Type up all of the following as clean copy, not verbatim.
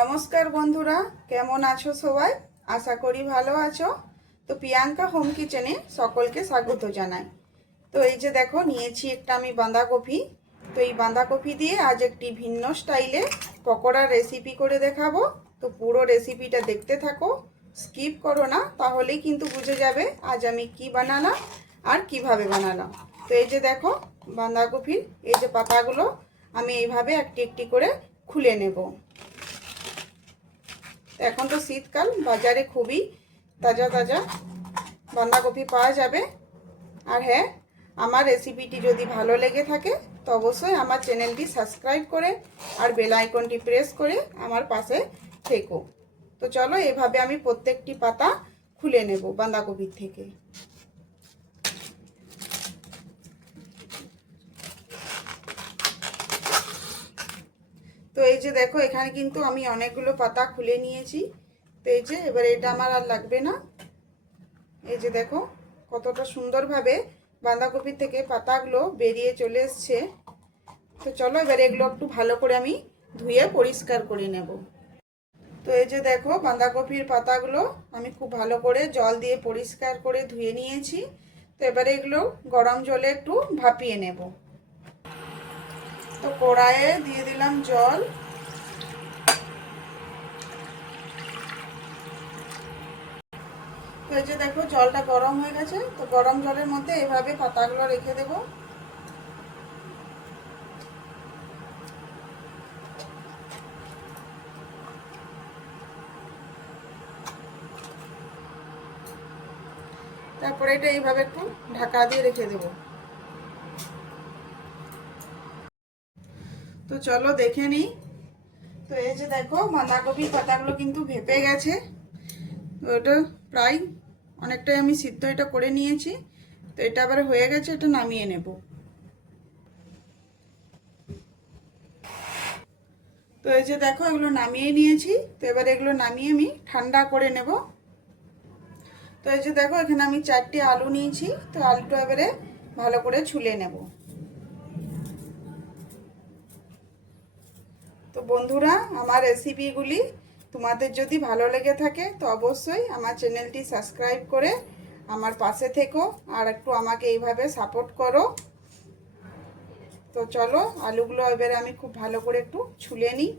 নমস্কার বন্ধুরা, কেমন আছো সবাই? আশা করি ভালো আছো। তো প্রিয়াঙ্কা হোম কিচেনে সকলকে স্বাগত জানাই। তো এই যে দেখো, নিয়েছি একটা আমি বাঁধাকপি। তো এই বাঁধাকপি দিয়ে আজ একটি ভিন্ন স্টাইলে পকোড়ার রেসিপি করে দেখাবো। তো পুরো রেসিপিটা দেখতে থাকো, স্কিপ করো না, তাহলেই কিন্তু বুঝে যাবে আজ আমি কি বানালাম আর কিভাবে বানালাম। তো এই যে দেখো, বাঁধাকপির এই যে পাতাগুলো আমি এইভাবে একটি একটি করে খুলে নেব। এখন তো শীতকাল, বাজারে খুবই তাজা তাজা বাঁধাকপি পাওয়া যাবে। আর হ্যাঁ, আমার রেসিপিটি যদি ভালো লেগে থাকে তো অবশ্যই আমার চ্যানেলটি সাবস্ক্রাইব করে আর বেল আইকনটি প্রেস করে আমার পাশে থেকো। তো চলো, এভাবে আমি প্রত্যেকটি পাতা খুলে নেব বাঁধাকপির থেকে। তো এই যে দেখো, এখানে কিন্তু আমি অনেকগুলো পাতা খুলে নিয়েছি। তো এই যে এবার এটা আমার আর লাগবে না। এই যে দেখো কতটা সুন্দরভাবে বাঁধাকপির থেকে পাতাগুলো বেরিয়ে চলে এসছে। তো চলো এবার এগুলো একটু ভালো করে আমি ধুয়ে পরিষ্কার করে নেব। তো এই যে দেখো, বাঁধাকপির পাতাগুলো আমি খুব ভালো করে জল দিয়ে পরিষ্কার করে ধুয়ে নিয়েছি। তো এবারে এগুলো গরম জলে একটু ভাপিয়ে নেব। তো কড়াইয়ে দিয়ে দিলাম জল। তো এই যে দেখো, জলটা গরম হয়ে গেছে। তো গরম জলের মধ্যে এভাবে পাতাগুলো রেখে দেব। তারপরে এটা এইভাবে একটু ঢাকা দিয়ে রেখে দেব। তো চলো দেখে নিই। তো এই যে দেখো, বাঁধাকপির পাতাগুলো কিন্তু ভেপে গেছে। তো এটা প্রায় অনেকটাই আমি সিদ্ধ এটা করে নিয়েছি। তো এটা আবার হয়ে গেছে, এটা নামিয়ে নেব। তো এই যে দেখো, এগুলো নামিয়ে নিয়েছি। তো এবার এগুলো নামিয়ে আমি ঠান্ডা করে নেব। তো এই যে দেখো, এখানে আমি 4টি আলু নিয়েছি। তো আলুটা এবারে ভালো করে ছুলে নেব। তো বন্ধুরা, আমার রেসিপিগুলি তোমাদের যদি ভালো লেগে থাকে তো অবশ্যই আমার চ্যানেলটি সাবস্ক্রাইব করে আমার পাশে থেকো আর একটু আমাকে এইভাবে সাপোর্ট করো। তো চলো, আলুগুলো এবারে আমি খুব ভালো করে একটু ছুলে নিই।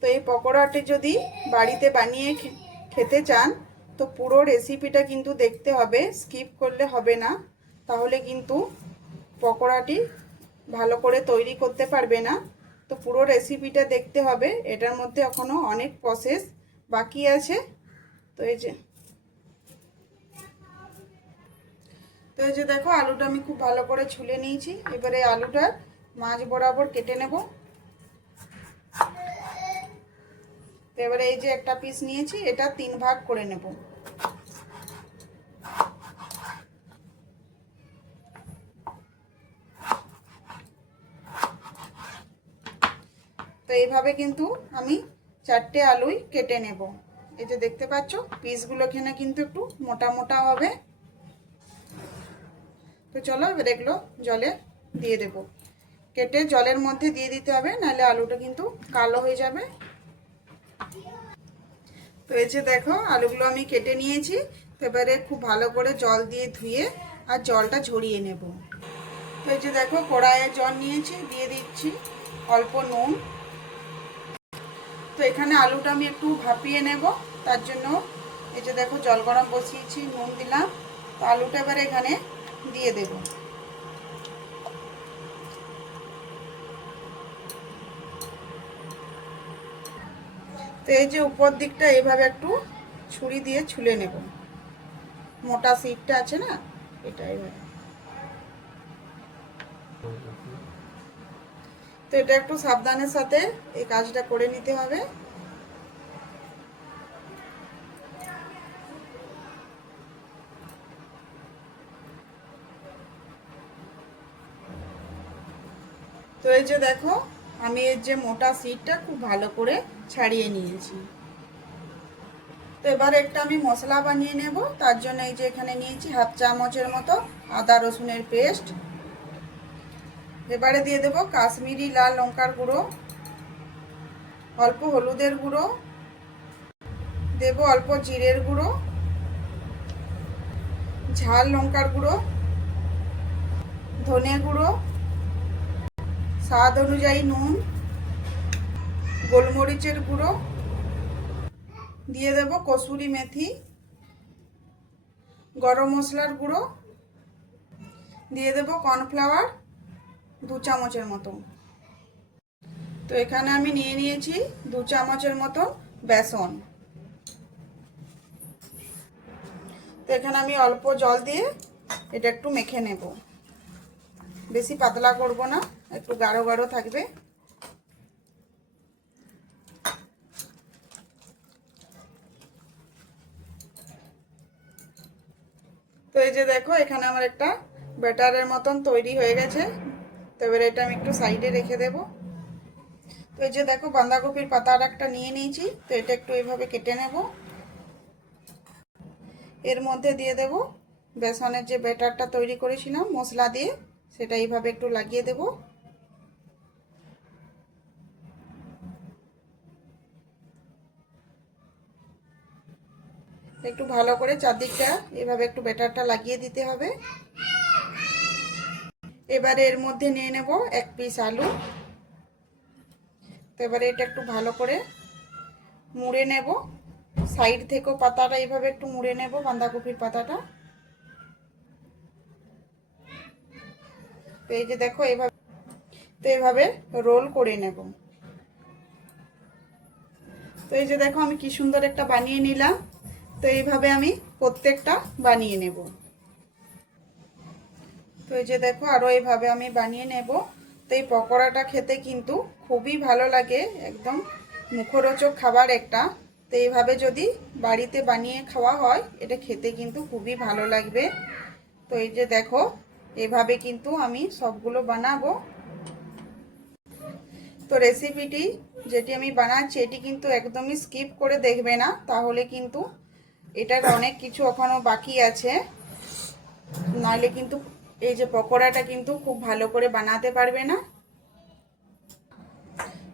তো এই পকোড়াটি যদি বাড়িতে বানিয়ে খেতে চান তো পুরো রেসিপিটা কিন্তু দেখতে হবে, স্কিপ করলে হবে না। তাহলে কিন্তু পকোড়াটি ভালো করে তৈরি করতে পারবে না। তো পুরো রেসিপিটা দেখতে হবে, এটার মধ্যে এখনও অনেক প্রসেস বাকি আছে। তো এই যে দেখো, আলুটা আমি খুব ভালো করে ছুলে নিয়েছি। এবারে আলুটা মাঝ বরাবর কেটে নেব। তো এবারে এই যে একটা পিস নিয়েছি, এটা 3 ভাগ করে নেব। তো এইভাবে কিন্তু আমি 4টে আলুই কেটে নেব। এই যে দেখতে পাচ্ছ, পিসগুলো এখানে কিন্তু একটু মোটা মোটা হবে। তো চলো এবার এগুলো জলে দিয়ে দেব। কেটে জলের মধ্যে দিয়ে দিতে হবে, নাহলে আলুটা কিন্তু কালো হয়ে যাবে। তো এই যে দেখো, আলুগুলো আমি কেটে নিয়েছি। তো এবারে খুব ভালো করে জল দিয়ে ধুয়ে আর জলটা ঝরিয়ে নেব। তো এই যে দেখো, কড়াইয়ে জল নিয়েছি, দিয়ে দিচ্ছি অল্প নুন। তো এখানে আলুটা আমি একটু ভাপিয়ে নেব, তার জন্য এই যে দেখো জল গরম বসিয়েছি, নুন দিলাম। তো আলুটা এবারে এখানে দিয়ে দেব। তো এই যে উপর দিকটা এইভাবে একটু ছুরি দিয়ে ছুলে নেব, মোটা সিটটা আছে না, এটা এইভাবে। তো এটা একটু সাবধানের সাথে এই কাজটা করে নিতে হবে। তো এই যে দেখো, আমি এর যে মোটা সিটটা খুব ভালো করে ছাড়িয়ে নিয়েছি। তো এবার একটা আমি মশলা বানিয়ে নেব। তার জন্য এই যে এখানে নিয়েছি হাফ চামচের মতো আদা রসুনের পেস্ট। এবারে দিয়ে দেব কাশ্মীরি লাল লঙ্কার গুঁড়ো, অল্প হলুদের গুঁড়ো, দেব অল্প জিরের গুঁড়ো, ঝাল লঙ্কার গুঁড়ো, ধনে গুঁড়ো, স্বাদ অনুযায়ী নুন, গোলমরিচের গুঁড়ো, দিয়ে দেব কসুরি মেথি, গরম মশলার গুঁড়ো, দিয়ে দেব কর্নফ্লাওয়ার 2 চামচের মতো। তো এখানে আমি নিয়ে নিয়েছি 2 চামচের মতো বেসন। তো এখানে আমি অল্প জল দিয়ে এটা একটু মেখে নেব, বেশি পাতলা করব না, একটু গাঢ় গাঢ় থাকবে। তো এই যে দেখো এখানে আমার একটা ব্যাটারের মতন তৈরি হয়ে গেছে। তো এবারে এটা আমি একটু সাইডে রেখে দেব। তো এই যে দেখো বাঁধাকপির পাতা একটা নিয়ে নিয়েছি, তো এটা একটু এইভাবে কেটে নেব। এর মধ্যে দিয়ে দেব বেসনের যে ব্যাটারটা তৈরি করেছিলাম মশলা দিয়ে, সেটা এইভাবে একটু লাগিয়ে দেব। একটু ভালো করে চারদিকটা এভাবে একটু ব্যাটারটা লাগিয়ে দিতে হবে। এবারে এর মধ্যে নিয়ে নেব 1 পিস আলু। তো এবারে এটা একটু ভালো করে মুড়ে নেব, সাইড থেকেও পাতাটা এইভাবে একটু মুড়ে নেব বাঁধাকপির পাতাটা। তো এই যে দেখো এইভাবে রোল করে নেব। তো এই যে দেখো আমি কি সুন্দর একটা বানিয়ে নিলাম। তো এইভাবে আমি প্রত্যেকটা বানিয়ে নেব। তো এই যে দেখো আরো এইভাবে আমি বানিয়ে নেব। তো এই পকোড়াটা খেতে কিন্তু খুবই ভালো লাগে, একদম মুখরোচক খাবার একটা। তো এইভাবে যদি বাড়িতে বানিয়ে খাওয়া হয় এটা খেতে কিন্তু খুবই ভালো লাগবে। তো এই যে দেখো এভাবে কিন্তু আমি সবগুলো বানাবো। তো রেসিপিটি যেটি আমি বানাচ্ছি এটি কিন্তু একদমই স্কিপ করে দেখবে না, তাহলে কিন্তু এটার অনেক কিছু এখনো বাকি আছে, নাহলে কিন্তু এই যে পকোড়াটা কিন্তু খুব ভালো করে বানাতে পারবে না।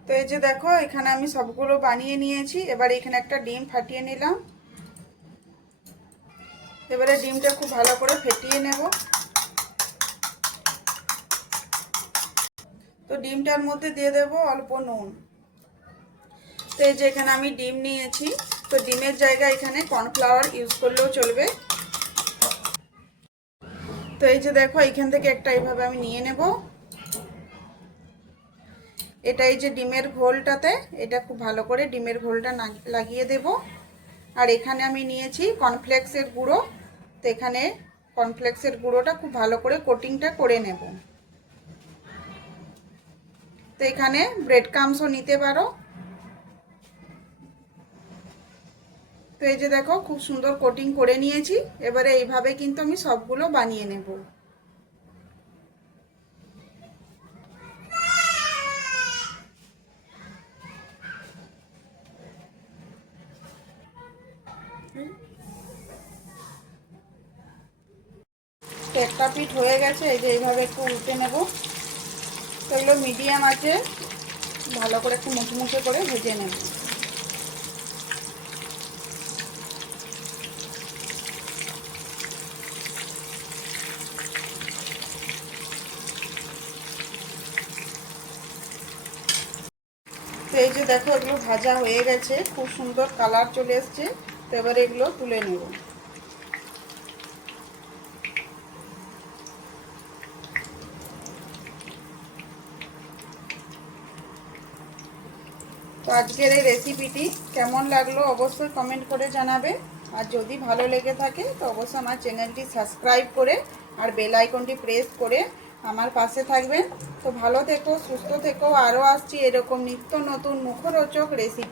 তো এই যে দেখো এখানে আমি সবগুলো বানিয়ে নিয়েছি। এবার এখানে একটা ডিম ফাটিয়ে নিলাম। এবারে ডিমটা খুব ভালো করে ফেটিয়ে নেব। তো ডিমটার মধ্যে দিয়ে দেব অল্প নুন। তো এই যে এখানে আমি ডিম নিয়েছি, তো ডিমের জায়গায় এখানে কর্নফ্লাওয়ার ইউজ করলেও চলবে। তো এই যে দেখো এখান থেকে একটা এইভাবে আমি নিয়ে নেব। এটা এই যে ডিমের ঘোলটাতে এটা খুব ভালো করে ডিমের ঘোলটা লাগিয়ে দেব। আর এখানে আমি নিয়েছি কর্নফ্লেক্সের গুঁড়ো। তো এখানে কর্নফ্লেক্সের গুঁড়োটা খুব ভালো করে কোটিংটা করে নেব। তো এখানে ব্রেড ক্রাম্বসও নিতে পারো। তো এই যে দেখো খুব সুন্দর কোটিং করে নিয়েছি। এবারে এইভাবে কিন্তু আমি সবগুলো বানিয়ে নেব। তো একটা পিঠ হয়ে গেছে, এই যে এইভাবে একটু উল্টে নেব। তো এগুলো মিডিয়াম আছে, ভালো করে একটু মুচমুচে করে ভেজে নেব। তো এই যে দেখো এগুলো ভাজা হয়ে গেছে, খুব সুন্দর কালার চলে এসছে। তো এবারে এগুলো তুলে নেব। তো আজকের এই রেসিপিটি কেমন লাগলো অবশ্যই কমেন্ট করে জানাবে। আর যদি ভালো লেগে থাকে তো অবশ্যই আমার চ্যানেলটি সাবস্ক্রাইব করে আর বেল আইকনটি প্রেস করে আমার পাশে থাকবেন। তো ভালো থেকো, সুস্থ থেকো, আরও আসছি এরকম নিত্য নতুন মুখরোচক রেসিপি।